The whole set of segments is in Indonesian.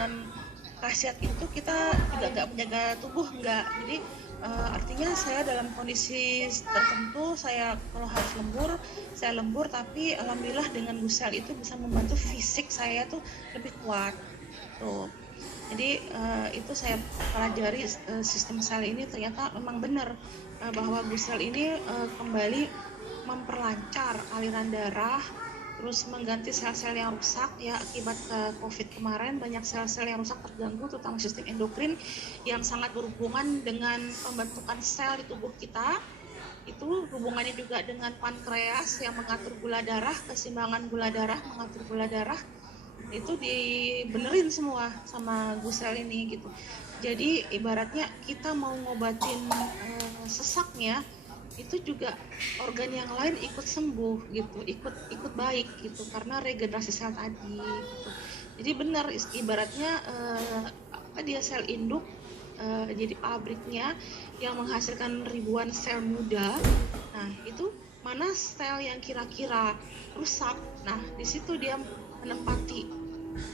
dengan khasiat itu kita juga nggak menjaga tubuh, nggak. Jadi artinya saya dalam kondisi tertentu, saya kalau harus lembur, saya lembur, tapi alhamdulillah dengan Gusel itu bisa membantu fisik saya tuh lebih kuat. Tuh. Jadi itu saya pelajari sistem sel ini, ternyata memang benar bahwa Gusel ini kembali memperlancar aliran darah, terus mengganti sel-sel yang rusak ya akibat COVID kemarin. Banyak sel-sel yang rusak terganggu, terutama sistem endokrin yang sangat berhubungan dengan pembentukan sel di tubuh kita. Itu hubungannya juga dengan pankreas yang mengatur gula darah, keseimbangan gula darah, mengatur gula darah. Itu dibenerin semua sama Gusel ini gitu. Jadi ibaratnya kita mau ngobatin sesaknya, itu juga organ yang lain ikut sembuh gitu, ikut baik gitu, karena regenerasi sel tadi gitu. Jadi benar ibaratnya dia sel induk, jadi pabriknya yang menghasilkan ribuan sel muda. Nah itu mana sel yang kira-kira rusak, nah di situ dia menempati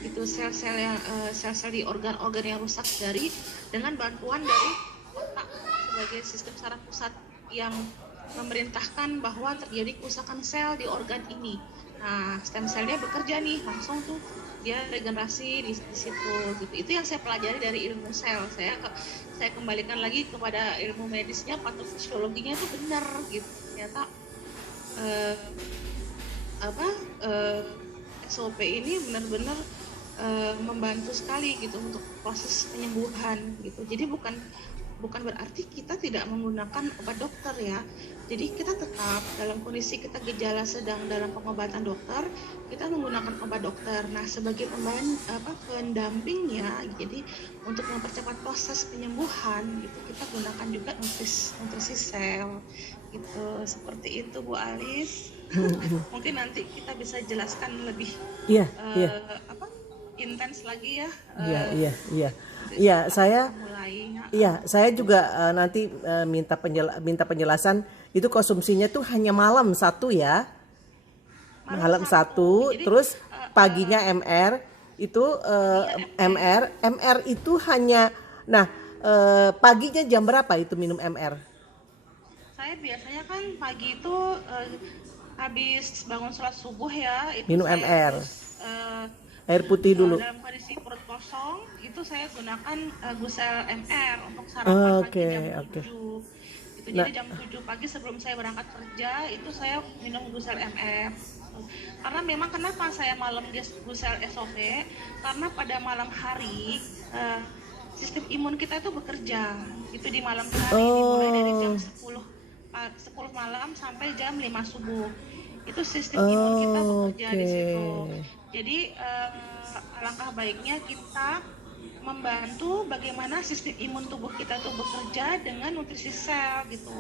gitu sel-sel yang sel-sel di organ-organ yang rusak dengan bantuan dari otak sebagai sistem saraf pusat yang memerintahkan bahwa terjadi kerusakan sel di organ ini. Nah, stem selnya bekerja nih, langsung tuh dia regenerasi di situ gitu. Itu yang saya pelajari dari ilmu sel. Saya kembalikan lagi kepada ilmu medisnya, patofisiologinya itu benar gitu. Ternyata SOP ini benar-benar membantu sekali gitu untuk proses penyembuhan gitu. Jadi bukan berarti kita tidak menggunakan obat dokter ya. Jadi kita tetap dalam kondisi kita gejala sedang dalam pengobatan dokter, kita menggunakan obat dokter. Nah, sebagai pendampingnya, jadi untuk mempercepat proses penyembuhan gitu, kita gunakan juga nutrisi sel gitu. Seperti itu Bu Alis. Mungkin nanti kita bisa jelaskan lebih intens lagi ya. Saya juga nanti minta penjelasan itu konsumsinya tuh hanya malam satu ya. Malam satu, terus paginya MR itu MR itu hanya paginya jam berapa itu minum MR? Saya biasanya kan pagi itu habis bangun sholat subuh ya, itu minum saya MR. Air putih dulu. Dalam kondisi perut kosong itu saya gunakan Gusel MR untuk sarapan pagi jam 7. Gitu. Jadi jam 7 pagi sebelum saya berangkat kerja itu saya minum Gusel MR. Karena memang kenapa saya malam Gusel SOP, karena pada malam hari sistem imun kita itu bekerja. Itu di malam hari dimulai dari jam 10 malam sampai jam 5 subuh. Itu sistem imun kita bekerja di situ. Jadi alangkah baiknya kita membantu bagaimana sistem imun tubuh kita tuh bekerja dengan nutrisi sel gitu.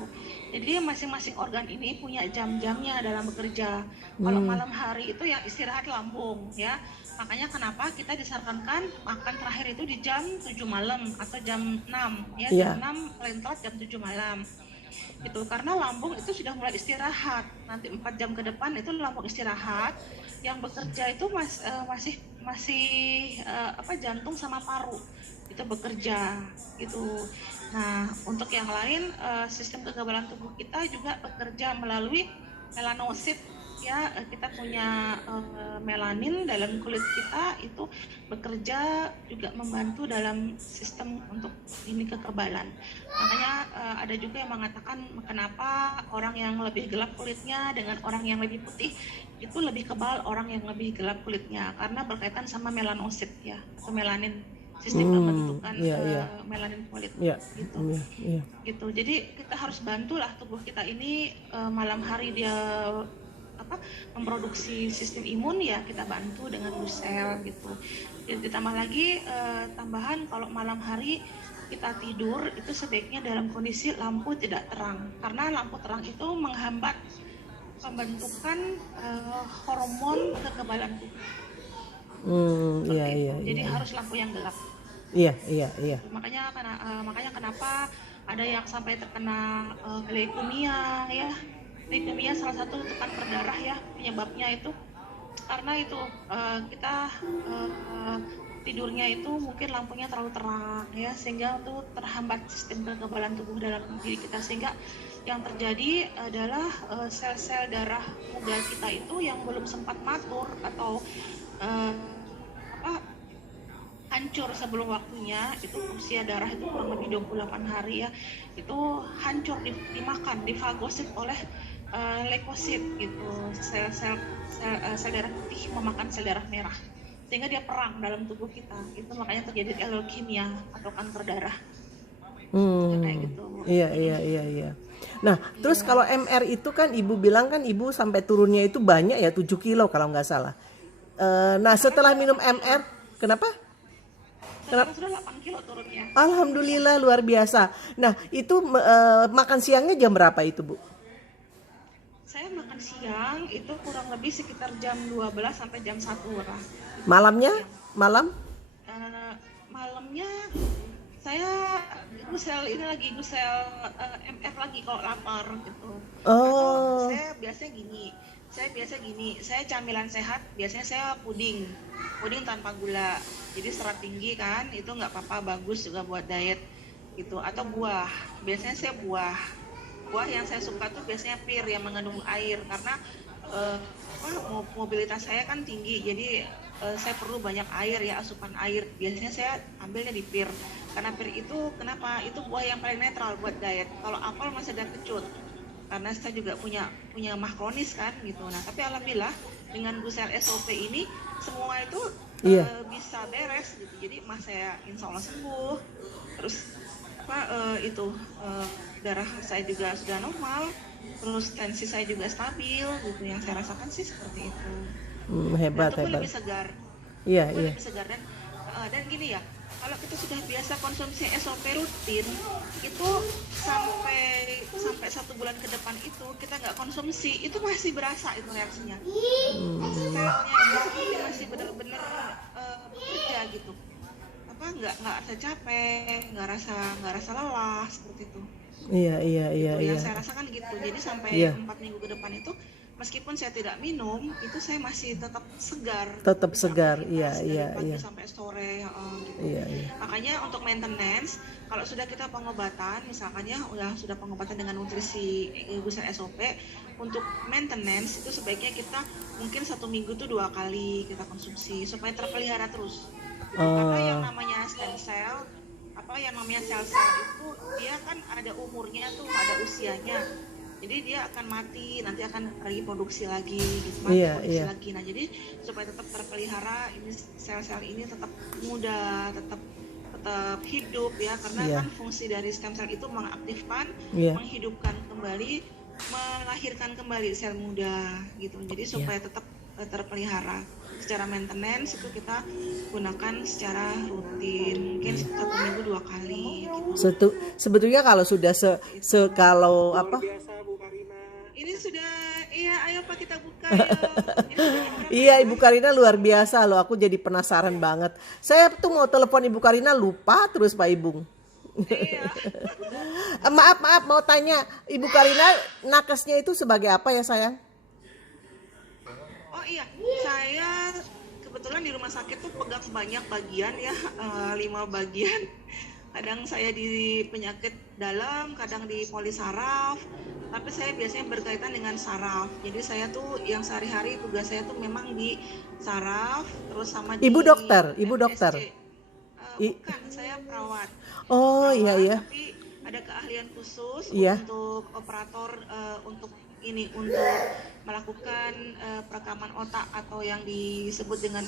Jadi masing-masing organ ini punya jam-jamnya dalam bekerja. Kalau malam hari itu yang istirahat lambung ya. Makanya kenapa kita disarankan makan terakhir itu di jam 7 malam atau jam 6 ya. Jam 6 paling telat jam 7 malam. Gitu, karena lambung itu sudah mulai istirahat. Nanti 4 jam ke depan itu lambung istirahat. Yang bekerja itu masih jantung sama paru itu bekerja gitu. Nah, untuk yang lain sistem kekebalan tubuh kita juga bekerja melalui melanosit ya. Kita punya melanin dalam kulit kita, itu bekerja juga membantu dalam sistem untuk ini kekebalan. Makanya ada juga yang mengatakan kenapa orang yang lebih gelap kulitnya dengan orang yang lebih putih itu lebih kebal orang yang lebih gelap kulitnya, karena berkaitan sama melanosit ya, atau melanin, sistem pembentukan melanin kulit gitu. Gitu. Jadi kita harus bantulah tubuh kita ini malam hari dia memproduksi sistem imun ya, kita bantu dengan Gusel gitu. Dan ditambah lagi tambahan kalau malam hari kita tidur itu sebaiknya dalam kondisi lampu tidak terang, karena lampu terang itu menghambat pembentukan hormon kekebalan tubuh. Jadi harus lampu yang gelap. Iya. Makanya kenapa ada yang sampai terkena leukemia ya. Leukemia salah satu tekanan berdarah ya penyebabnya itu. Karena itu kita tidurnya itu mungkin lampunya terlalu terang ya, sehingga itu terhambat sistem kekebalan tubuh dalam diri kita, sehingga yang terjadi adalah sel-sel darah muda kita itu yang belum sempat matur atau apa hancur sebelum waktunya, itu usia darah itu kurang lebih 28 hari ya, itu hancur dimakan, difagosit oleh leukosit gitu, sel darah putih memakan sel darah merah, sehingga dia perang dalam tubuh kita, itu makanya terjadi leukemia atau kanker darah. Kayak gitu. Iya. Nah, terus kalau MR itu kan ibu bilang kan ibu sampai turunnya itu banyak ya, 7 kilo kalau nggak salah. Nah setelah minum MR, kenapa? Sekarang sudah 8 kilo turunnya. Alhamdulillah, luar biasa. Nah itu makan siangnya jam berapa itu Bu? Saya makan siang itu kurang lebih sekitar jam 12 sampai jam 1 lah. Malamnya? Malam? Malamnya saya gusel MR lagi kalau lapar gitu. Oh. Atau saya biasa gini, saya camilan sehat, biasanya saya puding tanpa gula, jadi serat tinggi kan, itu nggak apa-apa, bagus juga buat diet gitu. Atau buah, biasanya saya buah yang saya suka tuh biasanya pir yang mengandung air, karena mobilitas saya kan tinggi, jadi saya perlu banyak air ya, asupan air. Biasanya saya ambilnya di pir, karena pir itu kenapa? Itu buah yang paling netral buat diet. Kalau apel masih ada kecut, karena saya juga punya mah kronis kan gitu. Nah tapi alhamdulillah dengan Gusel SOP ini semua itu bisa beres gitu. Jadi mah saya insya Allah sembuh. Terus darah saya juga sudah normal. Terus tensi saya juga stabil gitu. Yang saya rasakan sih seperti itu. Hebat. Lebih segar. Iya. Lebih segar dan gini ya, kalau kita sudah biasa konsumsi SOP rutin, itu sampai 1 bulan ke depan itu kita nggak konsumsi, itu masih berasa itu reaksinya. Selnya itu masih benar-benar bekerja gitu. Nggak rasa capek, nggak rasa lelah seperti itu. Iya. Yang saya rasakan gitu. Jadi sampai 4 minggu ke depan itu, meskipun saya tidak minum, itu saya masih tetap segar. Iya. Sampai sore, gitu. Iya. Makanya untuk maintenance, kalau sudah kita pengobatan, misalkan ya, sudah pengobatan dengan nutrisi Gusel SOP, untuk maintenance itu sebaiknya kita mungkin 1 minggu tuh 2 kali kita konsumsi supaya terpelihara terus. Karena yang namanya stem cell, yang namanya sel-sel itu dia kan ada umurnya tuh, ada usianya. Jadi dia akan mati, nanti akan reproduksi lagi gitu, produksi lagi. Nah jadi supaya tetap terpelihara, ini sel-sel ini tetap muda, tetap hidup ya, karena kan fungsi dari stem cell itu mengaktifkan, menghidupkan kembali, melahirkan kembali sel muda gitu. Jadi supaya tetap terpelihara. Secara maintenance itu kita gunakan secara rutin, mungkin 1 minggu 2 kali gitu. Sebetulnya kalau sudah kalau apa? Ini sudah, ayo Pak kita buka Iya, Ibu Karina luar biasa loh, aku jadi penasaran banget. Saya tuh mau telepon Ibu Karina, lupa terus Pak Ibung. Maaf mau tanya, Ibu Karina nakesnya itu sebagai apa ya sayang? Oh iya, saya kebetulan di rumah sakit tuh pegang banyak bagian ya, 5 bagian. Kadang saya di penyakit dalam, kadang di polisaraf, tapi saya biasanya berkaitan dengan saraf. Jadi saya tuh yang sehari-hari tugas saya tuh memang di saraf, terus sama Ibu di dokter. Bukan, saya perawat. Oh iya. Tapi ada keahlian khusus Iya. untuk operator, untuk melakukan perekaman otak atau yang disebut dengan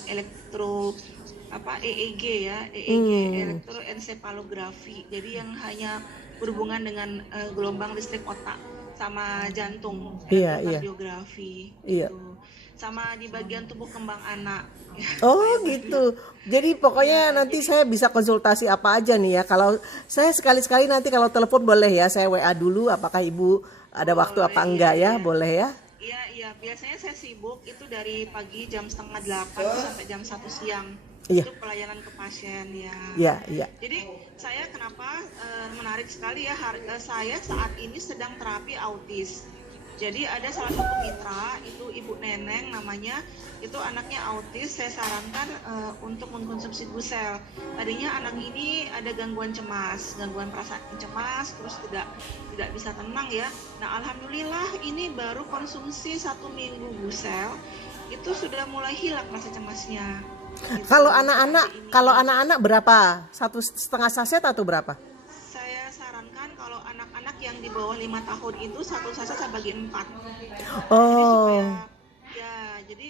EEG ya, elektroensepalografi. Jadi yang hanya berhubungan dengan gelombang listrik otak sama jantung, elektrokardiografi gitu. Sama di bagian tubuh kembang anak. Oh gitu. Jadi pokoknya nanti saya bisa konsultasi apa aja nih ya. Kalau saya sekali-sekali nanti kalau telepon boleh ya, saya WA dulu apakah Ibu ada waktu apa enggak ya, boleh ya? Iya, biasanya saya sibuk itu dari pagi jam 7:30 sampai jam 1 siang. Iya. Itu pelayanan ke pasien ya. Iya. Jadi saya kenapa menarik sekali ya, saya saat ini sedang terapi autis. Jadi ada salah satu mitra, itu Ibu Neneng namanya, itu anaknya autis. Saya sarankan untuk mengkonsumsi Gusel. Tadinya anak ini ada gangguan cemas, gangguan perasaan cemas, terus tidak bisa tenang ya. Nah, alhamdulillah ini baru konsumsi 1 minggu Gusel, itu sudah mulai hilang rasa cemasnya. Gitu. Kalau anak-anak berapa? 1,5 saset atau berapa? Saya sarankan kalau anak-anak yang di bawah 5 tahun itu 1 saset saya bagi 4. Jadi supaya Oh, ya jadi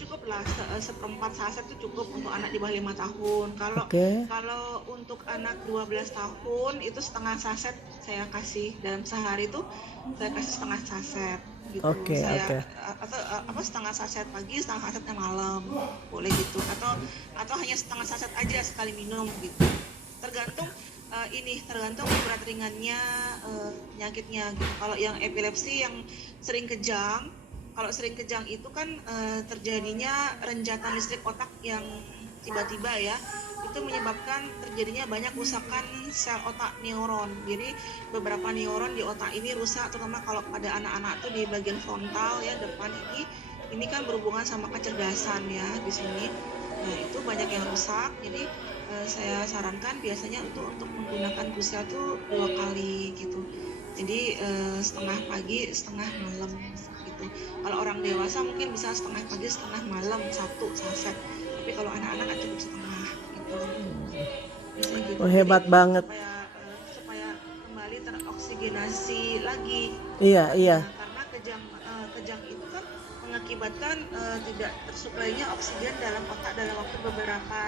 cukuplah seperempat saset itu cukup untuk anak di bawah 5 tahun. Kalau oke. kalau untuk anak 12 tahun itu setengah saset saya kasih dalam sehari itu, saya kasih setengah saset gitu. Oke, Saya oke. atau apa setengah saset pagi, setengah sasetnya malam. Boleh gitu. Atau hanya setengah saset aja sekali minum gitu. Tergantung tergantung berat ringannya penyakitnya gitu. Kalau yang epilepsi yang sering kejang, kalau sering kejang itu kan terjadinya renjatan listrik otak yang tiba-tiba ya, itu menyebabkan terjadinya banyak kerusakan sel otak neuron. Jadi beberapa neuron di otak ini rusak, terutama kalau pada anak-anak tuh di bagian frontal ya, depan ini kan berhubungan sama kecerdasan ya di sini. Nah, itu banyak yang rusak. Jadi saya sarankan biasanya untuk menggunakan Gusel tuh 2 kali gitu. Jadi setengah pagi, setengah malam gitu. Kalau orang dewasa mungkin bisa setengah pagi, setengah malam 1 saset. Tapi kalau anak-anak kan cukup setengah gitu. Biasanya gitu. Oh, Jadi hebat banget. supaya kembali teroksigenasi lagi. Iya, iya. Karena kejang itu kan mengakibatkan tidak tersuplainya oksigen dalam otak dalam waktu beberapa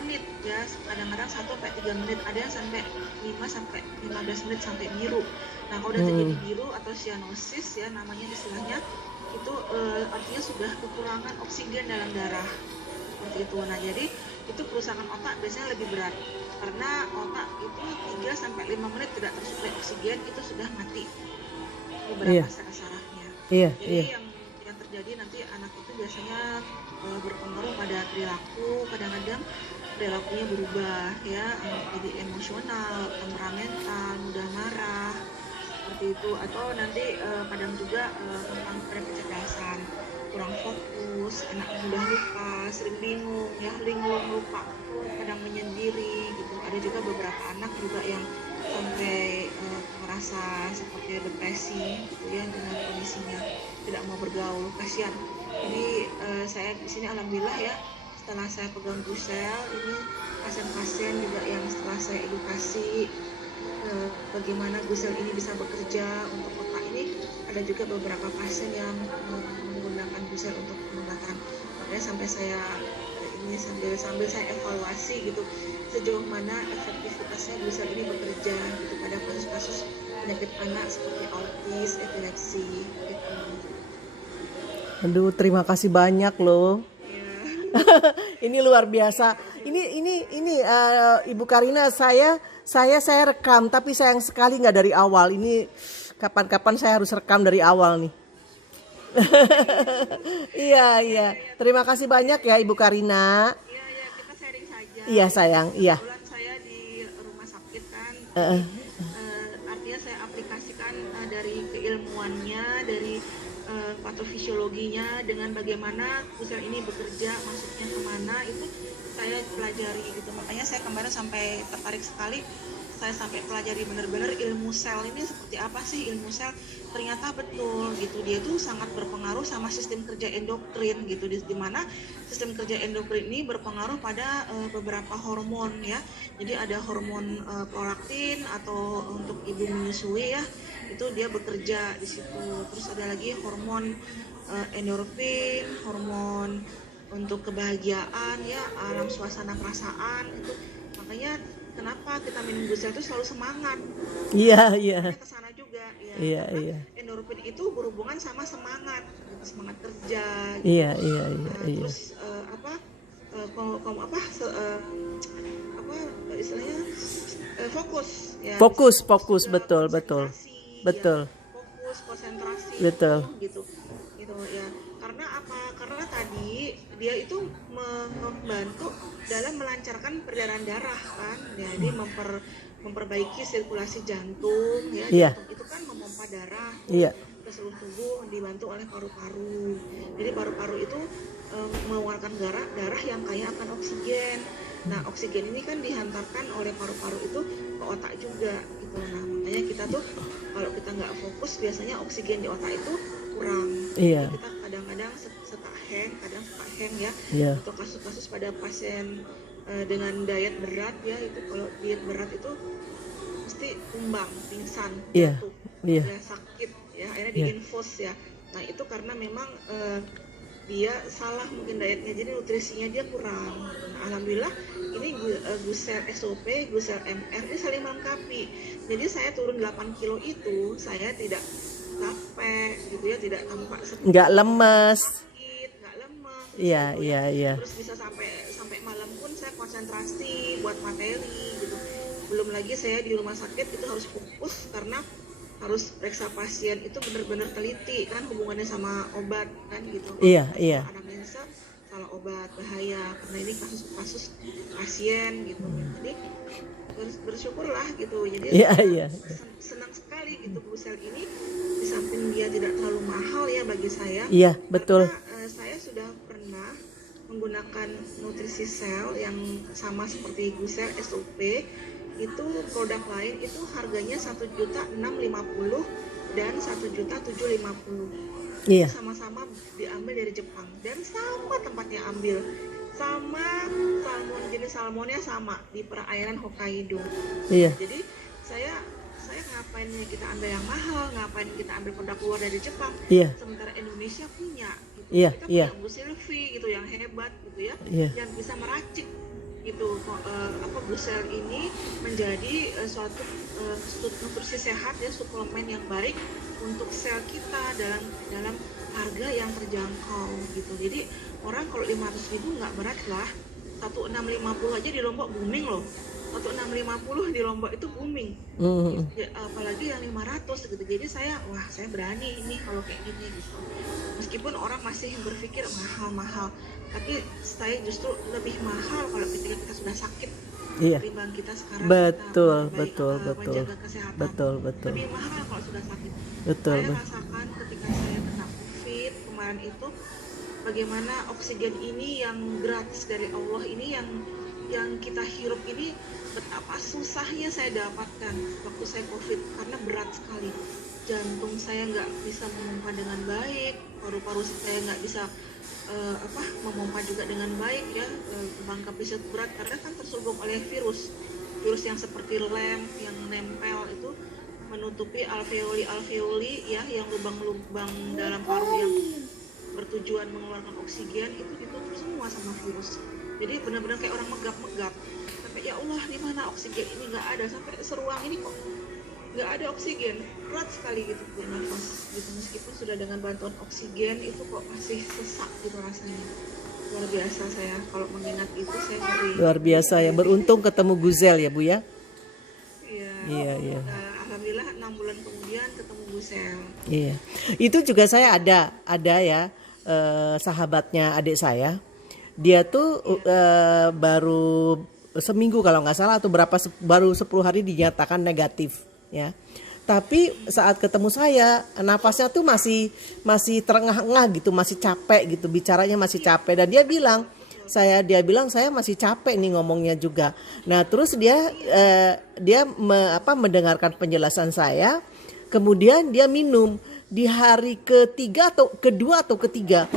menit ya, kadang-kadang 1 sampai 3 menit, ada yang sampai 5 sampai 15 menit sampai biru. Nah, kalau udah terjadi biru atau cyanosis ya namanya istilahnya, itu artinya sudah kekurangan oksigen dalam darah seperti itu. Nah, jadi itu kerusakan otak biasanya lebih berat karena otak itu 3 sampai 5 menit tidak tersuplai oksigen, itu sudah mati beberapa Iya, saraf-sarafnya. iya, Jadi iya. yang terjadi nanti anak itu biasanya berpengaruh pada perilaku, kadang-kadang perilakunya berubah ya, jadi emosional, temperamental, mudah marah seperti itu, atau nanti kadang juga tentang kecerdasan, kurang fokus, anak mudah lupa, sering bingung ya, linglung, lupa, kadang menyendiri gitu. Ada juga beberapa anak juga yang sampai merasa seperti depresi gitu ya, dengan kondisinya tidak mau bergaul, kasihan. Jadi saya di sini alhamdulillah ya, setelah saya pegang Gusel ini, pasien-pasien juga yang setelah saya edukasi bagaimana Gusel ini bisa bekerja untuk otak ini, ada juga beberapa pasien yang menggunakan Gusel untuk pengobatan. Makanya sampai saya ini sambil saya evaluasi gitu, sejauh mana efektivitasnya Gusel ini bekerja gitu pada kasus-kasus penyakit anak seperti autis, epilepsi gitu. Aduh, terima kasih banyak loh. Ya. Ini luar biasa. Ini Ibu Karina, saya rekam, tapi sayang sekali nggak dari awal. Ini kapan-kapan saya harus rekam dari awal nih. Iya, iya. Terima kasih banyak ya Ibu Karina. Iya, ya, kita sharing saja. Iya sayang, iya. Kebetulan saya di rumah sakit kan, jadi artinya saya aplikasikan dari keilmuannya, dari patofisiologinya, dengan bagaimana Gusel ini bekerja, masuknya kemana, itu saya pelajari gitu. Makanya saya kemarin sampai tertarik sekali, saya sampai pelajari benar-benar ilmu sel ini seperti apa sih ilmu sel. Ternyata betul gitu, dia tuh sangat berpengaruh sama sistem kerja endokrin gitu, di mana sistem kerja endokrin ini berpengaruh pada beberapa hormon ya. Jadi ada hormon prolaktin atau untuk ibu menyusui ya, itu dia bekerja di situ. Terus ada lagi hormon endorfin, hormon untuk kebahagiaan ya, alam suasana perasaan itu. Makanya kenapa kita minum Gusel itu selalu semangat. Iya, iya. Ke sana juga ya. Iya, Karena iya. endorfin itu berhubungan sama semangat, semangat kerja gitu. Iya, iya, iya, iya. Terus apa istilahnya fokus ya. Fokus, betul, betul. Konsentrasi, Betul. ya, fokus, konsentrasi Betul. gitu ya. Karena apa? Karena tadi dia itu membantu dalam melancarkan peredaran darah kan, jadi memperbaiki sirkulasi jantung ya. Iya. Jantung itu kan memompa darah Iya. ke ke seluruh tubuh dibantu oleh paru-paru. Jadi paru-paru itu mengeluarkan darah yang kaya akan oksigen. Nah, oksigen ini kan dihantarkan oleh paru-paru itu ke otak juga gitu. Nah, makanya kita tuh kalau kita nggak fokus biasanya oksigen di otak itu kurang. Iya. Jadi kita kadang-kadang kadang suka hang ya. Iya. Untuk kasus-kasus pada pasien dengan diet berat ya, itu kalau diet berat itu mesti tumbang, pingsan, Iya. jatuh, Iya. ya sakit ya, akhirnya Iya. diinfus ya. Nah itu karena memang dia salah mungkin dietnya, jadi nutrisinya dia kurang. Nah, alhamdulillah ini Gusel SOP, Gusel MR ini saling melengkapi. Jadi saya turun 8 kilo itu saya tidak capek gitu ya, tidak tampak Nggak lemes. sakit, nggak lemas. Iya, Gitu iya, ya. iya. Terus bisa sampai malam pun saya konsentrasi buat materi gitu. Belum lagi saya di rumah sakit itu harus fokus karena harus periksa pasien itu benar-benar teliti kan hubungannya sama obat kan gitu. Iya, iya. Anamnesa salah obat bahaya karena ini kasus-kasus pasien gitu. Jadi bersyukurlah gitu. Jadi Iya, iya. senang sekali gitu Gusel ini, di samping dia tidak terlalu mahal ya bagi saya. Iya, betul. Karena saya sudah pernah menggunakan nutrisi sel yang sama seperti Gusel SOP. Itu produk lain itu harganya 1.650.000 dan 1.750.000. Iya. Sama-sama diambil dari Jepang dan sama tempatnya ambil, sama jenis salmonnya sama di perairan Hokkaido. Iya. Jadi saya ngapain kita ambil yang mahal, ngapain kita ambil produk luar dari Jepang, Iya. sementara Indonesia punya gitu. Iya, Kita iya. punya Bu Silvi gitu yang hebat gitu ya, Iya. yang bisa meracik gitu Gusel ini menjadi suatu nutrisi sehat ya, suplemen yang baik untuk sel kita dalam harga yang terjangkau gitu. Jadi orang kalau 500.000 nggak berat lah, 1.650 aja di Lombok booming loh. 1.650 di Lombok itu booming. Apalagi yang 500 gitu. Jadi saya berani ini kalau kayak gini gitu. Meskipun orang masih berpikir mahal-mahal, tapi saya justru lebih mahal kalau ketika kita sudah sakit. Iya. Ketimbang kita sekarang Betul, kita betul. menjaga kesehatan. Betul. Lebih mahal kalau sudah sakit. Betul. Saya rasakan ketika saya kena COVID kemarin itu, bagaimana oksigen ini yang gratis dari Allah ini yang kita hirup ini, betapa susahnya saya dapatkan waktu saya COVID karena berat sekali. Jantung saya nggak bisa memompa dengan baik, paru-paru saya nggak bisa memompa juga dengan baik ya, kembang kapis berat karena kan terselubung oleh virus yang seperti lem yang nempel itu menutupi alveoli ya, yang lubang-lubang dalam paru yang bertujuan mengeluarkan oksigen itu ditutup semua sama virus. Jadi benar-benar kayak orang megap-megap. Sampai ya Allah, di mana oksigen ini nggak ada, sampai seruang ini kok nggak ada oksigen, berat sekali gitu bernafas gitu, meskipun sudah dengan bantuan oksigen itu kok masih sesak gitu rasanya. Luar biasa, saya kalau mengingat itu saya ngeri. Luar biasa ya, beruntung ketemu Gusel ya Bu ya. Iya. Iya. Alhamdulillah 6 bulan kemudian ketemu Gusel. Iya. Itu juga saya ada ya, sahabatnya adik saya. Dia tuh baru seminggu kalau nggak salah atau baru 10 hari dinyatakan negatif ya. Tapi saat ketemu saya, nafasnya tuh masih terengah-engah gitu, masih capek gitu, bicaranya masih capek, dan dia bilang saya masih capek nih ngomongnya juga. Nah, terus dia mendengarkan penjelasan saya, kemudian dia minum di hari kedua atau ketiga,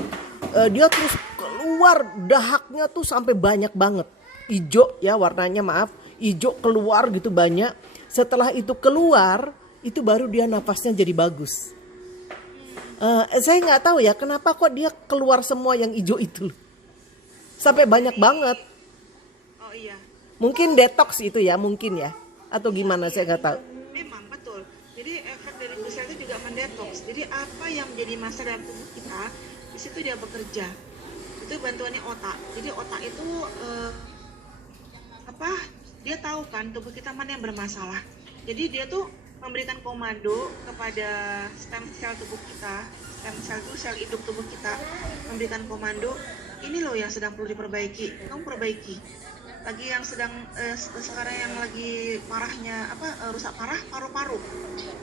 dia terus keluar dahaknya tuh sampai banyak banget, hijau ya warnanya, hijau keluar gitu banyak. Setelah itu keluar, itu baru dia nafasnya jadi bagus. Saya nggak tahu ya kenapa kok dia keluar semua yang hijau itu sampai banyak banget. Oh iya. Mungkin detox itu ya, mungkin ya, atau gimana saya nggak tahu. Memang betul. Jadi efek dari Gusel itu juga mendetoks. Jadi apa yang menjadi masalah dalam tubuh kita, di situ dia bekerja. Itu bantuannya otak. Jadi otak itu dia tahu kan tubuh kita mana yang bermasalah. Jadi dia tuh memberikan komando kepada stem sel tubuh kita. Stem sel itu sel hidup tubuh kita, memberikan komando, ini loh yang sedang perlu diperbaiki, kamu perbaiki. lagi yang sedang sekarang yang lagi parahnya rusak parah paru-paru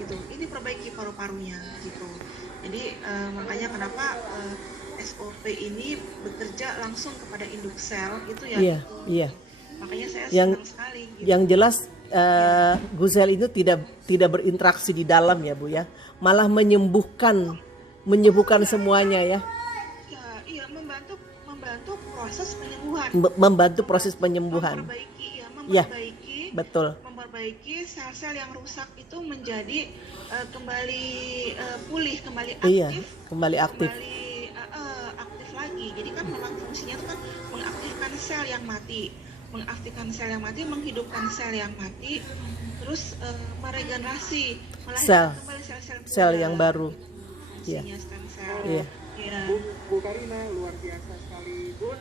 gitu. Ini perbaiki paru-parunya gitu. Jadi makanya kenapa SOP ini bekerja langsung kepada induk sel itu ya. Iya, iya. Makanya saya Yang senang sekali gitu. yang jelas Guzel itu tidak berinteraksi di dalam ya Bu ya, malah menyembuhkan semuanya ya, Ya, iya membantu proses penyembuhan. membantu proses penyembuhan. Ya, betul. Memperbaiki sel-sel yang rusak itu menjadi kembali pulih, kembali Iya, aktif, kembali aktif. aktif lagi. Jadi kan memang fungsinya itu kan mengaktifkan sel yang mati, menghidupkan sel yang mati, terus meregenerasi, melahirkan kembali sel yang baru. Iya. Fungsinya stem cell. Iya. Iya. Bu Karina luar biasa sekali, Bu.